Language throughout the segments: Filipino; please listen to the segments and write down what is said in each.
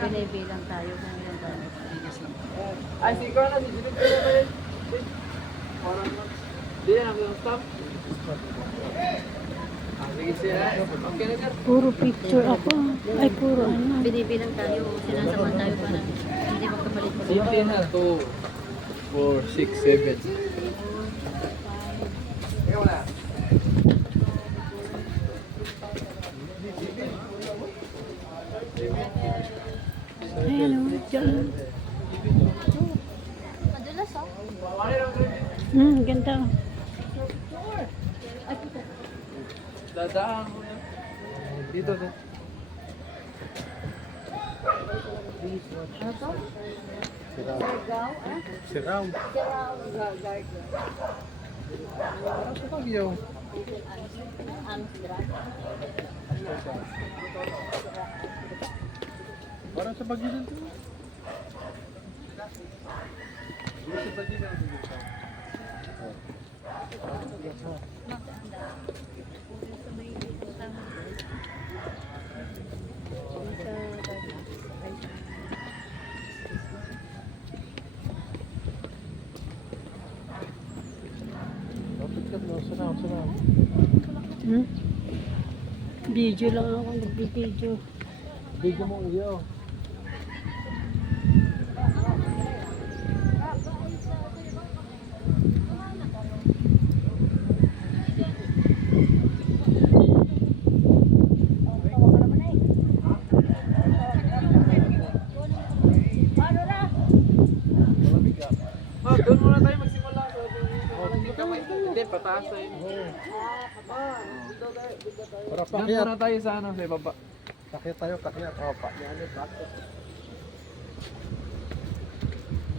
Binibilang tayo kung ilan tayo. Ay, si Ikaw na, si Junip ko na ba yun? Hindi yan, ang stop. Sige sila, okay na sir. Puro picture ako. Ay, puro ano. Binibilang tayo, sinasamahan tayo para hindi magkapalit pa. Hindi na, 2, 4, 6, 7. Ikaw na. Ayan o, dyan. Madulas oh. Ganda. Dadaan mo na. Dito to. Ano to? Sigaw? Siraw. Parang sa Pagyaw. Amsterdam. Parang sa Pagyaw din to. Sa Pagyaw din to. Video lang ako, nag-video. Bigyan mo iyo. Doon muna tayo magsimula. Hindi, pataas tayo. Para Doon pakyat. muna tayo sa ano, sa ibaba. Pakyat tayo, pakyat. Oh, pakyat.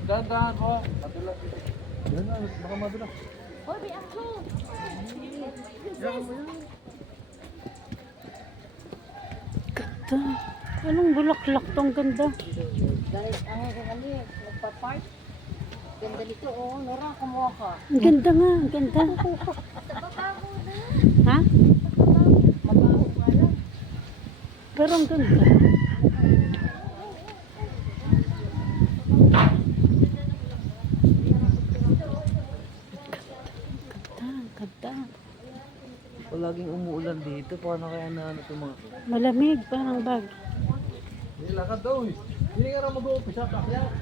Dahan-dahan ko. Madulas. Yan na, baka madulas. Hoy, may angko! Ganda. Anong bulaklak tong ganda? Dahil ang kami, magpa-park. Ganda nito, oh. Nora, kumuha ka. Ang ganda nga, ang ganda. Sa baba mo na. Ha? Mabaho ka lang. Pero ang ganda. Ganda. Laging umuulan dito. Paano kaya na ano ito mga Malamig, parang bag. Hindi, lakad daw eh. Hindi nga rin mag-uupisa, pakyat.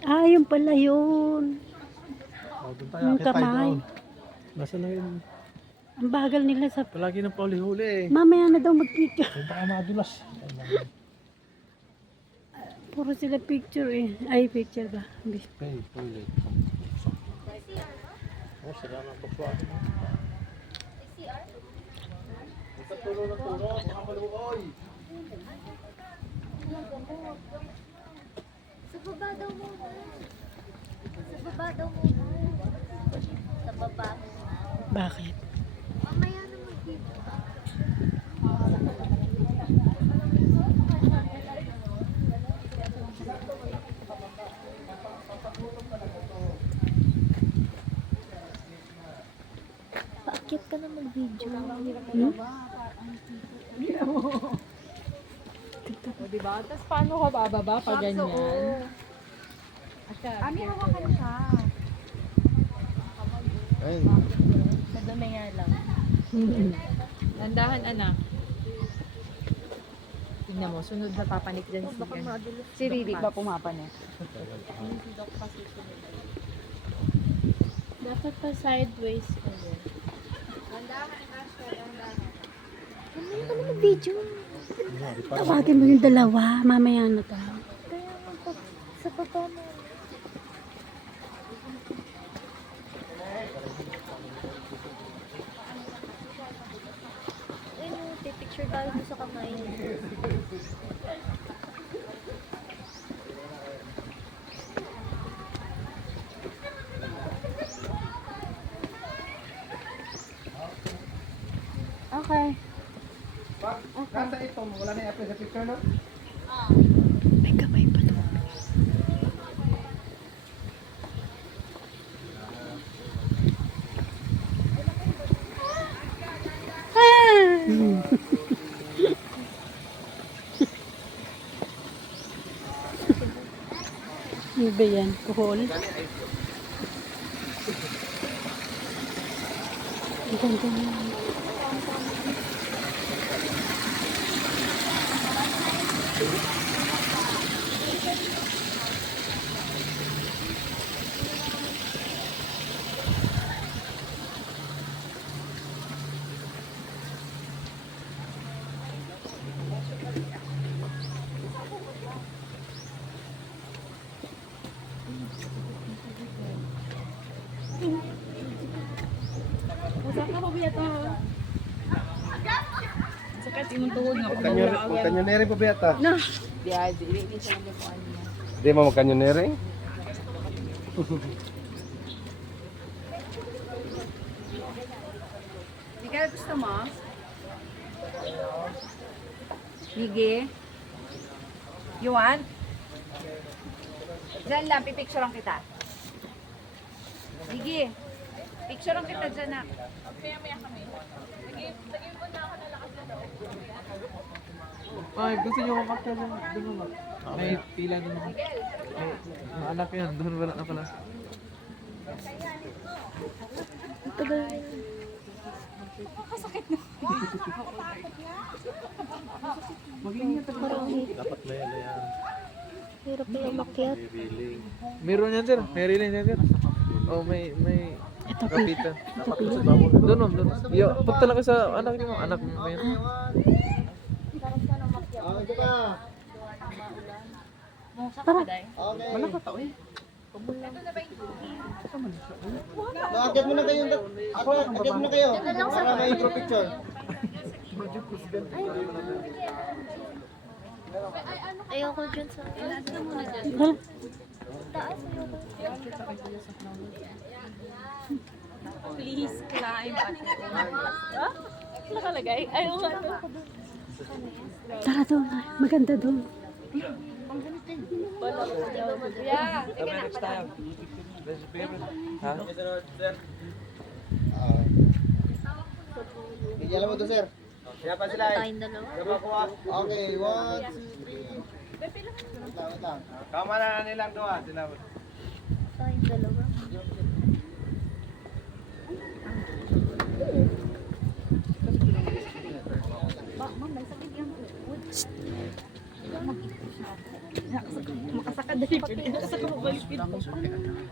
Ah, yun pala yun. Oh, doon tayo, Yung akit tayo kamay. doon. Nasa na yun? Ang bagal nila sa... Palagi ng pauli-huli eh. Mamaya na daw mag-picture. Kung baka madulas. Puro sila picture eh. Ay, picture ba? Okay, toilet. Oh, sila ng tukso. Turo na turo, baka maluoy. Sa baba daw muna. Sa baba daw muna. Sa baba muna. Bakit? Mamaya na mag-video. Paakyat ka na mag-video. O, diba? Tapos paano ka bababa pag ganyan? Ami, hawakan ka. Ayun. Madumi nga lang. Nandahan, anak. Tingnan mo, sunod na papanik dyan si Riri ba pumapanik? Dapat pa sideways ka din. Mamaya ka na mag-video. Tawagin mo yung dalawa. Mamaya na tayo. Kaya sa Paano? Ayun, picture tayo mo sa kamay. Okay. Nasa ito, wala na i-apply sa picture, no? May kamay pa doon. Ano ba yan? Kuhol? Ang ganda na. Magkanyonere pa ba yata? No. Di ay, di siya lang po ano. Hindi mo magkanyonere? Di ka gusto mo? Migi? You want? Diyan lang, pipicturean kita. Migi, picturean kita dyan na. Ay, gusto nyo kumakya doon. Doon mo. May pila doon. May anak yan. Doon wala na pala. Tagal. Mag-ingat ako. Parang Dapat may ano yan. hirap pala makyat. Meron yan, sir. May relay yan, sir. Oh, may Ito pa. kapitan. Ito pa yun. Doon, ma'am. Doon. Yo, punta lang kayo sa anak niyo. Anak mo ba yan? Wala ka tao eh. Agad mo na kayo. Agad mo na kayo. Para may intro picture. Ayoko dyan sa... Hala. Taas, ayoko. Please climb. Nakalagay? Ayaw nga to. Tara doon. Maganda doon. Yeah. Kami next time. Ha? Bigyan mo to, sir. Kaya pa sila. Tayong dalawa. Okay, 1, 2, 3. Wait lang. Kama na nilang gawa. Sila. Tayong dalawa. Makasakad din. Makasakad mo balik dito.